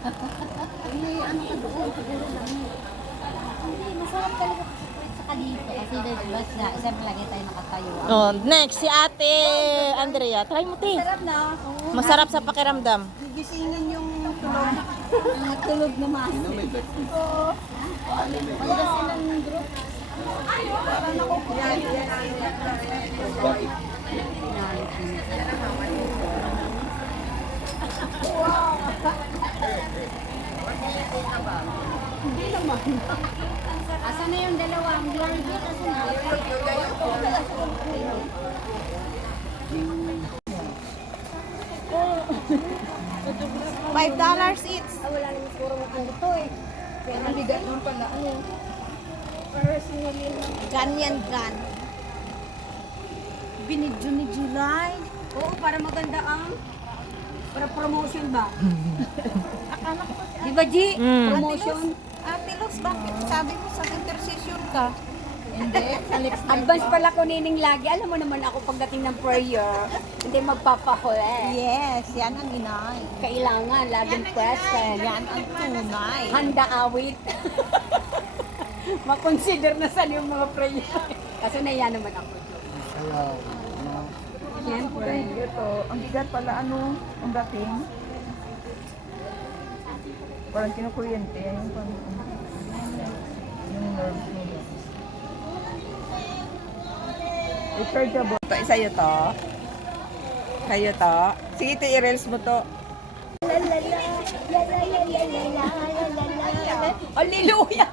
May ano ka doon, siguro lang. Hindi, masarap talaga sa dito. Kasi diba, sa siyempre lagi tayo nakatayo. Oh, next, si ate Andrea. Try mo, te. Sarap na. Oo. Masarap sa pakiramdam. Gigisingin yung tulog. yung tulog na mas. Oo. Wala silang group. Parang nakukuha. Hindi naman. Asa na yung dalawa? Ang blurred yun. Asa na? Five dollars each. Ah, wala naman siguro ng ano to eh. Kaya nabigat naman pala. Ano? Personally lang. Ganyan gan. Binidyo ni July. Oo, para maganda ang para promotion ba? Di ba, G? Mm. Promotion? Ate Luz, bakit sabi mo sa intercession ka? Hindi. Advance pala ko nining lagi. Alam mo naman ako pagdating ng prayer, hindi magpapahuli. Yes, yan ang inay. Kailangan, laging present. Yan ang tunay. Handa awit. Makonsider na sa yung mga prayer. Kaso naiya naman ako. Siyempre. Ito, ang bigat pala ano, ang dating. Parang kinukuryente. Yung pang... Yung nerves mo. Rechargeable. Ito, isa yun to. Kayo to. Sige, ito, i-reels mo to. Hallelujah!